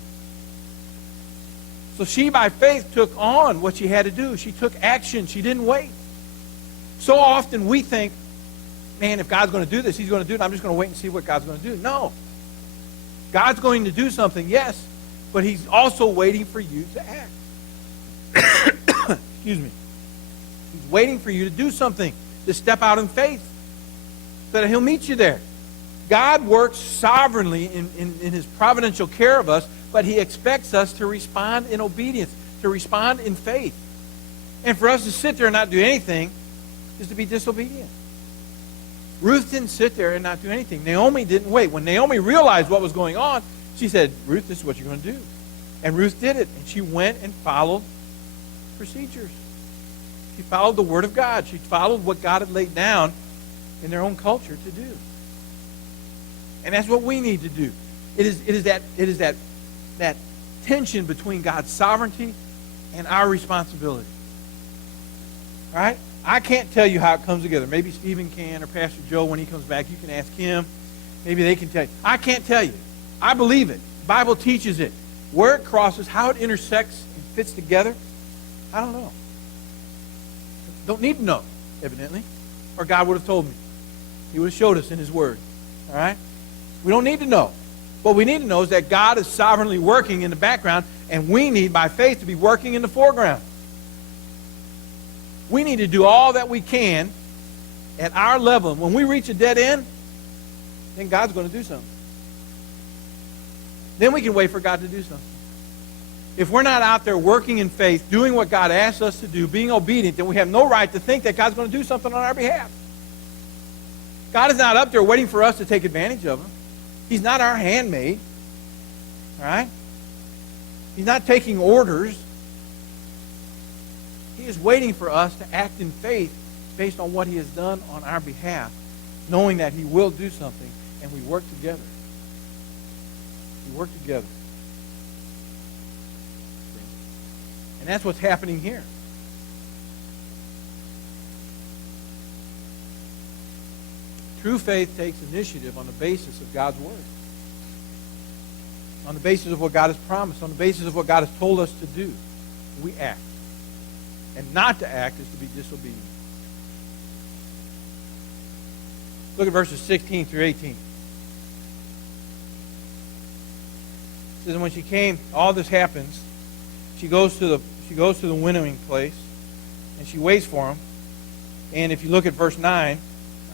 So she, by faith, took on what she had to do. She took action. She didn't wait. So often we think, man, if God's going to do this, he's going to do it. I'm just going to wait and see what God's going to do. No. God's going to do something, yes, but he's also waiting for you to act. Excuse me. He's waiting for you to do something, to step out in faith, so that he'll meet you there. God works sovereignly in his providential care of us, but he expects us to respond in obedience, to respond in faith. And for us to sit there and not do anything is to be disobedient. Ruth didn't sit there and not do anything. Naomi didn't wait. When Naomi realized what was going on, she said, Ruth, this is what you're going to do. And Ruth did it. And she went and followed procedures. She followed the Word of God. She followed what God had laid down in their own culture to do. And that's what we need to do. It is that tension between God's sovereignty and our responsibility. All right? I can't tell you how it comes together. Maybe Stephen can, or Pastor Joe, when he comes back, you can ask him. Maybe they can tell you. I can't tell you. I believe it. The Bible teaches it. Where it crosses, how it intersects and fits together, I don't know. Don't need to know, evidently, or God would have told me. He would have showed us in his Word. All right? We don't need to know. What we need to know is that God is sovereignly working in the background, and we need, by faith, to be working in the foreground. We need to do all that we can at our level. When we reach a dead end, then God's going to do something. Then we can wait for God to do something. If we're not out there working in faith, doing what God asks us to do, being obedient, then we have no right to think that God's going to do something on our behalf. God is not up there waiting for us to take advantage of him. He's not our handmaid. All right? He's not taking orders. He is waiting for us to act in faith based on what he has done on our behalf, knowing that he will do something, and we work together. We work together. And that's what's happening here. True faith takes initiative on the basis of God's word. On the basis of what God has promised. On the basis of what God has told us to do. We act. And not to act is to be disobedient. Look at verses 16 through 18. It says, and when she came, all this happens. She goes to the winnowing place, and she waits for him. And if you look at verse 9,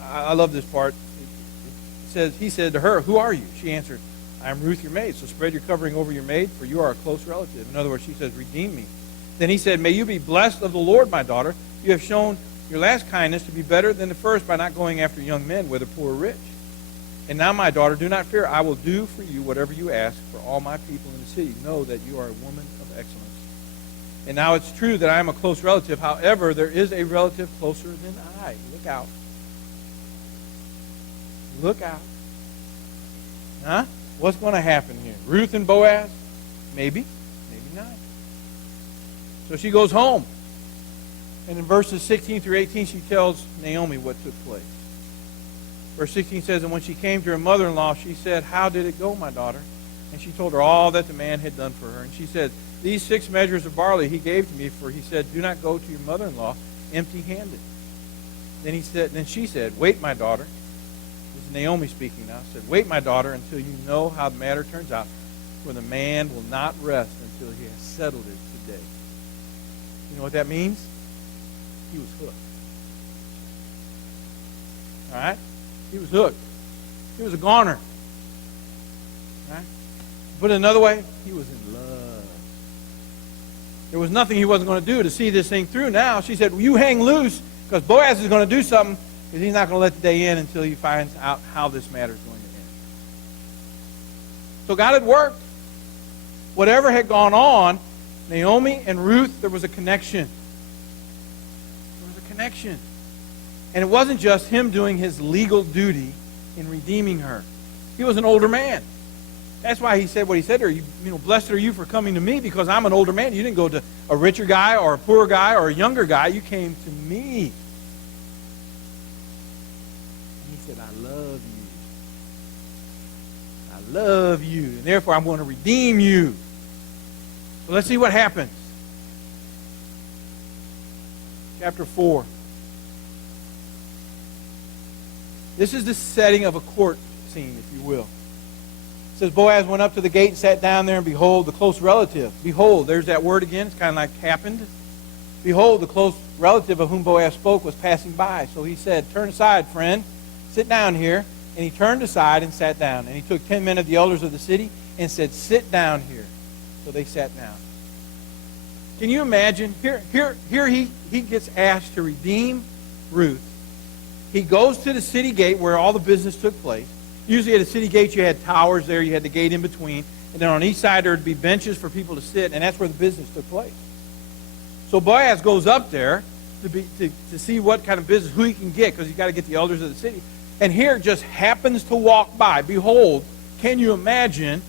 I love this part. It says, he said to her, who are you? She answered, I am Ruth your maid. So spread your covering over your maid, for you are a close relative. In other words, she says, redeem me. Then he said, may you be blessed of the Lord, my daughter. You have shown your last kindness to be better than the first by not going after young men, whether poor or rich. And now, my daughter, do not fear. I will do for you whatever you ask for all my people in the city. Know that you are a woman of excellence. And now it's true that I am a close relative. However, there is a relative closer than I. Look out. Look out. Huh? What's going to happen here? Ruth and Boaz? Maybe. Maybe not. So she goes home. And in verses 16 through 18, she tells Naomi what took place. Verse 16 says, and when she came to her mother-in-law, she said, how did it go, my daughter? And she told her all that the man had done for her. And she said, these 6 measures of barley he gave to me, for he said, do not go to your mother-in-law empty-handed. Then she said, wait, my daughter. This is Naomi speaking now. Said, wait, my daughter, until you know how the matter turns out, for the man will not rest until he has settled it today. You know what that means? He was hooked. All right? He was hooked. He was a goner. All right? Put it another way, he was in love. There was nothing he wasn't going to do to see this thing through. Now, she said, well, you hang loose, because Boaz is going to do something, because he's not going to let the day in until he finds out how this matter is going to end. So God had worked. Whatever had gone on, Naomi and Ruth, there was a connection. There was a connection. And it wasn't just him doing his legal duty in redeeming her. He was an older man. That's why he said what he said to her. You know, blessed are you for coming to me, because I'm an older man. You didn't go to a richer guy or a poorer guy or a younger guy. You came to me. And he said, I love you. I love you. And therefore, I'm going to redeem you. So let's see what happens. Chapter 4. This is the setting of a court scene, if you will. It says, Boaz went up to the gate and sat down there, and behold, the close relative. Behold, there's that word again. It's kind of like happened. Behold, the close relative of whom Boaz spoke was passing by. So he said, turn aside, friend. Sit down here. And he turned aside and sat down. And he took 10 men of the elders of the city and said, sit down here. So they sat down. Can you imagine? Here he gets asked to redeem Ruth. He goes to the city gate where all the business took place. Usually at a city gate you had towers there, you had the gate in between, and then on each side there would be benches for people to sit, and that's where the business took place. So Boaz goes up there to see what kind of business, who he can get, because he's got to get the elders of the city. And here just happens to walk by. Behold, can you imagine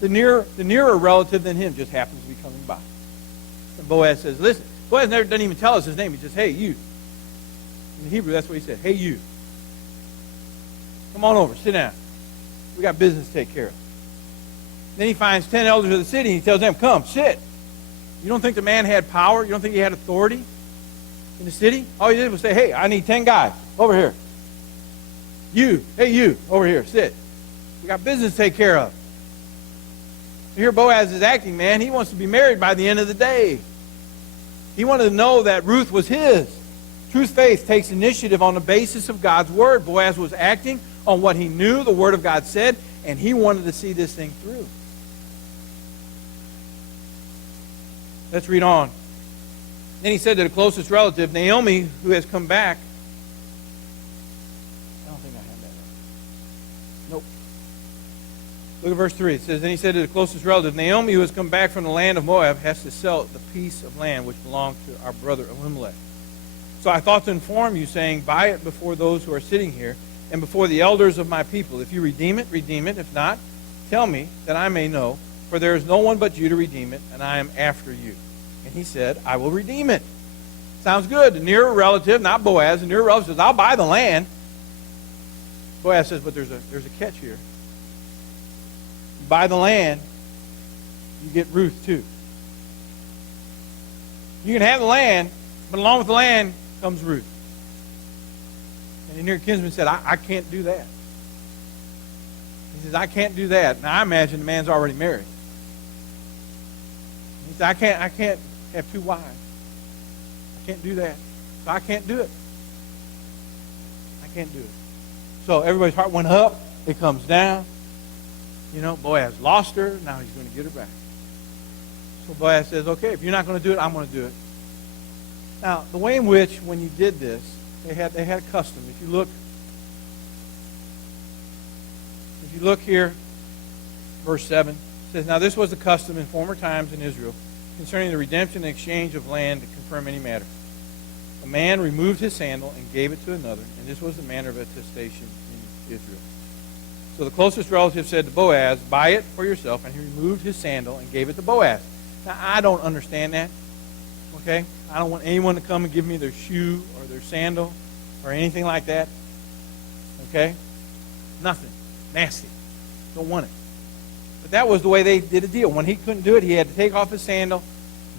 the nearer relative than him just happens to be coming by. And Boaz says, listen, Boaz doesn't even tell us his name. He says, hey, you. In Hebrew, that's what he said. Hey, you. Come on over. Sit down. We got business to take care of. Then he finds 10 elders of the city, and he tells them, come, sit. You don't think the man had power? You don't think he had authority in the city? All he did was say, hey, I need 10 guys. Over here. You. Hey, you. Over here. Sit. We got business to take care of. Here Boaz is acting, man. He wants to be married by the end of the day. He wanted to know that Ruth was his. True faith takes initiative on the basis of God's word. Boaz was acting on what he knew the word of God said, and he wanted to see this thing through. Let's read on. Then he said to the closest relative, Naomi, who has come back. I don't think I have that right. Nope. Look at verse 3. It says, then he said to the closest relative, Naomi, who has come back from the land of Moab, has to sell the piece of land which belonged to our brother Elimelech. So I thought to inform you, saying, buy it before those who are sitting here and before the elders of my people. If you redeem it, redeem it. If not, tell me, that I may know. For there is no one but you to redeem it, and I am after you. And he said, I will redeem it. Sounds good. The nearer relative, not Boaz, the nearer relative says, I'll buy the land. Boaz says, but there's a catch here. You buy the land, you get Ruth too. You can have the land, but along with the land comes Ruth. And the near kinsman said, I can't do that. He says, I can't do that. Now, I imagine the man's already married. He said, I can't have two wives. I can't do that. So I can't do it. I can't do it. So everybody's heart went up. It comes down. You know, Boaz lost her. Now he's going to get her back. So Boaz says, okay, if you're not going to do it, I'm going to do it. Now, the way in which, when you did this, they had a custom. If you look here, verse 7, it says, now this was the custom in former times in Israel concerning the redemption and exchange of land to confirm any matter. A man removed his sandal and gave it to another, and this was the manner of attestation in Israel. So the closest relative said to Boaz, buy it for yourself, and he removed his sandal and gave it to Boaz. Now, I don't understand that, okay? I don't want anyone to come and give me their shoe or their sandal or anything like that, okay? Nothing. Nasty. Don't want it. But that was the way they did a deal. When he couldn't do it, he had to take off his sandal,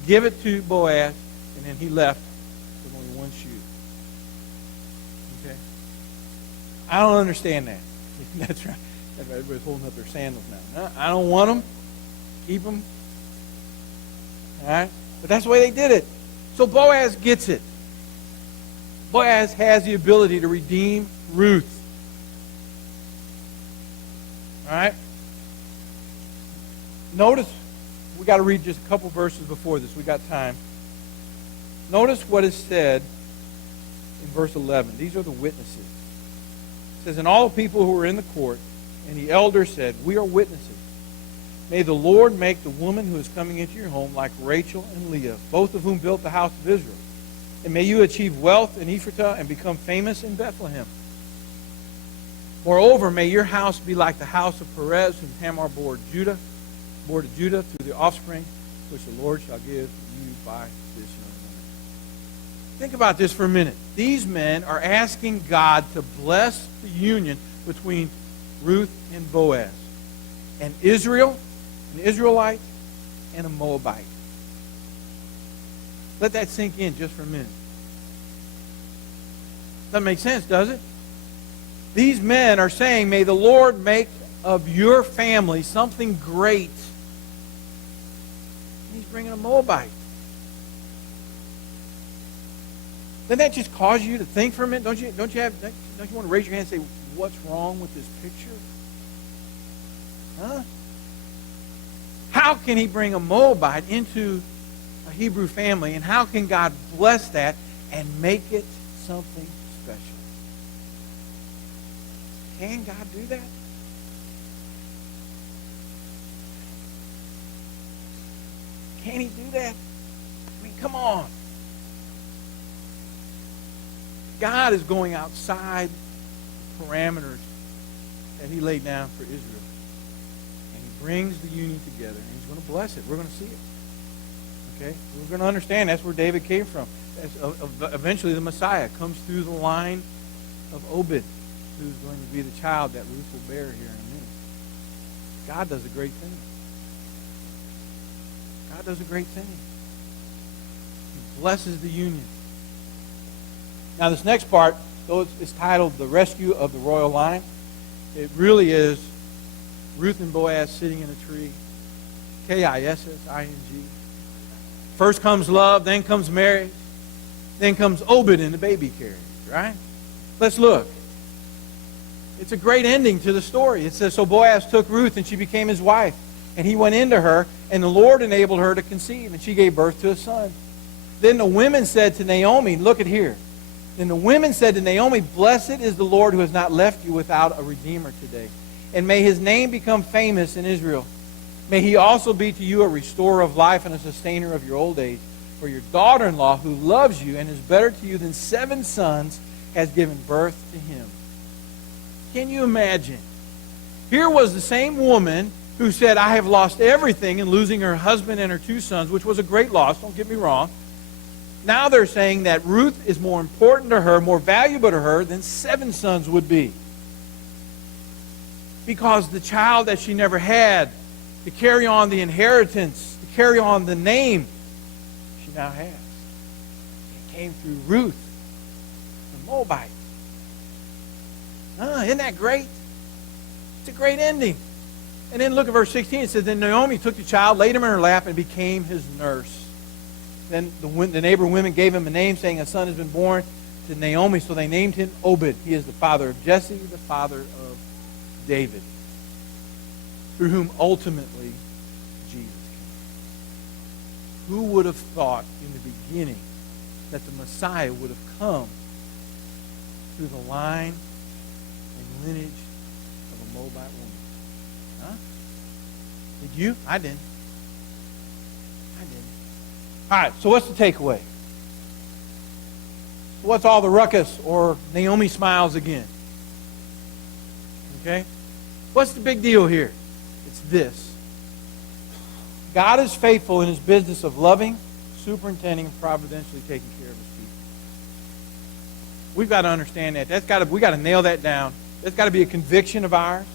give it to Boaz, and then he left with only one shoe. Okay? I don't understand that. That's right. Everybody's holding up their sandals now. No, I don't want them. Keep them. All right? But that's the way they did it. So Boaz gets it. Boaz has the ability to redeem Ruth. All right? Notice, we got to read just a couple verses before this. We got time. Notice what is said in verse 11. These are the witnesses. It says, and all the people who were in the court, and the elders said, we are witnesses. May the Lord make the woman who is coming into your home like Rachel and Leah, both of whom built the house of Israel. And may you achieve wealth in Ephrathah and become famous in Bethlehem. Moreover, may your house be like the house of Perez, whom Tamar bore to Judah through the offspring, which the Lord shall give you by this young woman. Think about this for a minute. These men are asking God to bless the union between Ruth and Boaz, and Israel, an Israelite, and a Moabite. Let that sink in just for a minute. Doesn't make sense, does it? These men are saying, may the Lord make of your family something great. And he's bringing a Moabite. Doesn't that just cause you to think for a minute? Don't you want to raise your hand and say, what's wrong with this picture? Huh? How can he bring a Moabite into a Hebrew family, and how can God bless that and make it something special? Can God do that? Can he do that? I mean, come on. God is going outside the parameters that he laid down for Israel. And he brings the union together, and he's going to bless it. We're going to see it. Okay? We're going to understand that's where David came from. Eventually the Messiah comes through the line of Obed, who's going to be the child that Ruth will bear here in a minute. God does a great thing. God does a great thing. He blesses the union. Now this next part, though it's titled The Rescue of the Royal Line, it really is Ruth and Boaz sitting in a tree. K-I-S-S-I-N-G. First comes love, then comes marriage, then comes Obed in the baby carriage, right? Let's look. It's a great ending to the story. It says, so Boaz took Ruth, and she became his wife. And he went into her, and the Lord enabled her to conceive, and she gave birth to a son. Then the women said to Naomi, look at here. Then the women said to Naomi, blessed is the Lord who has not left you without a redeemer today. And may his name become famous in Israel. May he also be to you a restorer of life and a sustainer of your old age. For your daughter-in-law, who loves you and is better to you than 7 sons, has given birth to him. Can you imagine? Here was the same woman who said, I have lost everything in losing her husband and her 2 sons, which was a great loss, don't get me wrong. Now they're saying that Ruth is more important to her, more valuable to her than 7 sons would be. Because the child that she never had, to carry on the inheritance, to carry on the name, she now has. It came through Ruth, the Moabite. Isn't that great? It's a great ending. And then look at verse 16. It says, then Naomi took the child, laid him in her lap, and became his nurse. Then the neighbor women gave him a name, saying, a son has been born to Naomi. So they named him Obed. He is the father of Jesse, the father of David, through whom ultimately Jesus came. Who would have thought in the beginning that the Messiah would have come through the line and lineage of a Moabite woman? Huh? Did you? I didn't. All right, so what's the takeaway? What's all the ruckus or Naomi smiles again? Okay? What's the big deal here? It's this. God is faithful in his business of loving, superintending, and providentially taking care of his people. We've got to understand that. We've got to nail that down. That's got to be a conviction of ours.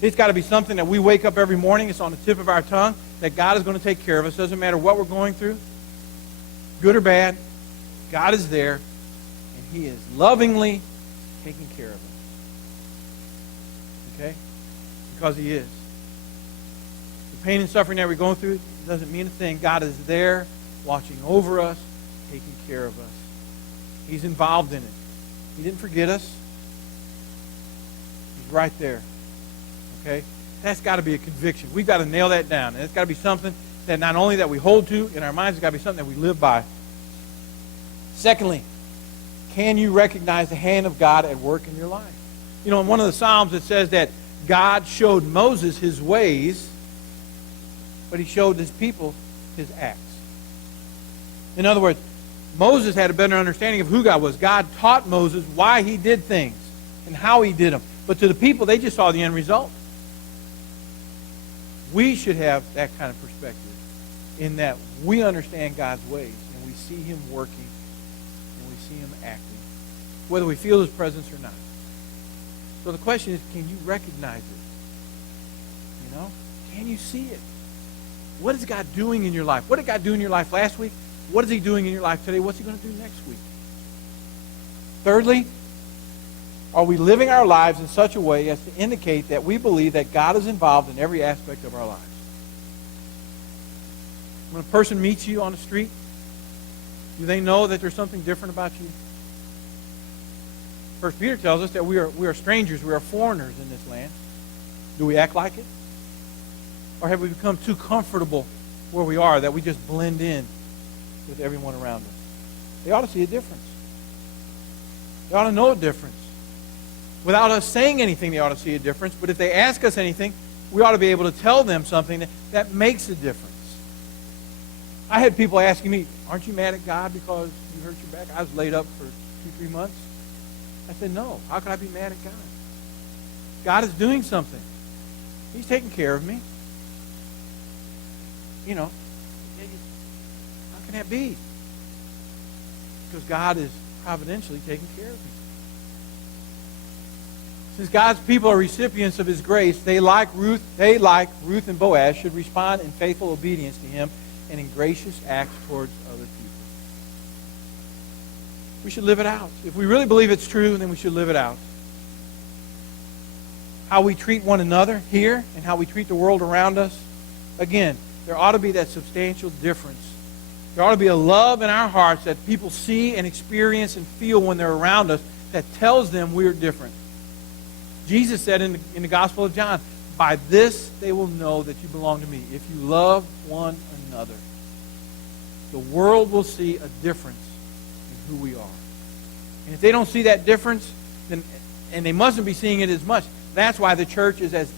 It's got to be something that we wake up every morning. It's on the tip of our tongue that God is going to take care of us. Doesn't matter what we're going through, good or bad. God is there, and he is lovingly taking care of us. Okay? Because he is. The pain and suffering that we're going through doesn't mean a thing. God is there, watching over us, taking care of us. He's involved in it. He didn't forget us. He's right there. Okay? That's got to be a conviction. We've got to nail that down. And it's got to be something that not only that we hold to in our minds, it's got to be something that we live by. Secondly, can you recognize the hand of God at work in your life? You know, in one of the Psalms it says that God showed Moses his ways, but he showed his people his acts. In other words, Moses had a better understanding of who God was. God taught Moses why he did things and how he did them. But to the people, they just saw the end result. We should have that kind of perspective in that we understand God's ways and we see him working and we see him acting, whether we feel his presence or not. So the question is, can you recognize it? You know? Can you see it? What is God doing in your life? What did God do in your life last week? What is he doing in your life today? What's he going to do next week? Thirdly, are we living our lives in such a way as to indicate that we believe that God is involved in every aspect of our lives? When a person meets you on the street, do they know that there's something different about you? First Peter tells us that we are strangers, we are foreigners in this land. Do we act like it? Or have we become too comfortable where we are that we just blend in with everyone around us? They ought to see a difference. They ought to know a difference. Without us saying anything, they ought to see a difference. But if they ask us anything, we ought to be able to tell them something that makes a difference. I had people asking me, aren't you mad at God because you hurt your back? I was laid up for 2-3 months. I said, no. How could I be mad at God? God is doing something. He's taking care of me. You know, how can that be? Because God is providentially taking care of me. Since God's people are recipients of his grace, they like Ruth and Boaz should respond in faithful obedience to him and in gracious acts towards other people. We should live it out. If we really believe it's true, then we should live it out. How we treat one another here and how we treat the world around us, again, there ought to be that substantial difference. There ought to be a love in our hearts that people see and experience and feel when they're around us that tells them we're different. Jesus said in the Gospel of John, by this they will know that you belong to me, if you love one another. The world will see a difference in who we are. And if they don't see that difference, then, and they mustn't be seeing it as much, that's why the church is as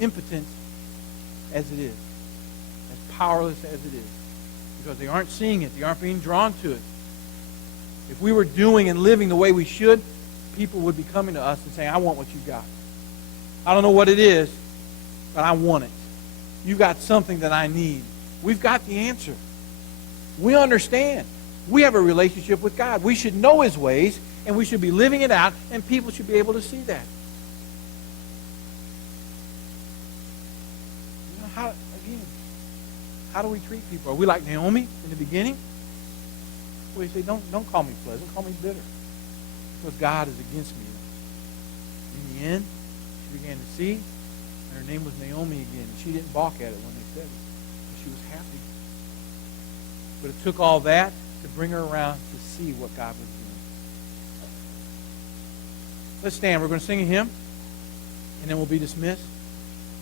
impotent as it is, as powerless as it is, because they aren't seeing it. They aren't being drawn to it. If we were doing and living the way we should, people would be coming to us and saying, I want what you got. I don't know what it is, but I want it. You got something that I need. We've got the answer. We understand. We have a relationship with God. We should know his ways, and we should be living it out, and people should be able to see that. How do we treat people? Are we like Naomi in the beginning? Well, you say, don't call me pleasant, call me bitter. Because God is against me. In the end, she began to see, and her name was Naomi again. And she didn't balk at it when they said it. She was happy. But it took all that to bring her around to see what God was doing. Let's stand. We're going to sing a hymn, and then we'll be dismissed.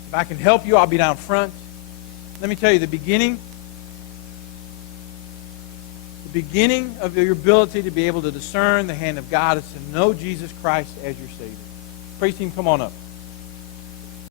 If I can help you, I'll be down front. Let me tell you, the beginning of your ability to be able to discern the hand of God is to know Jesus Christ as your Savior. Praise team, come on up.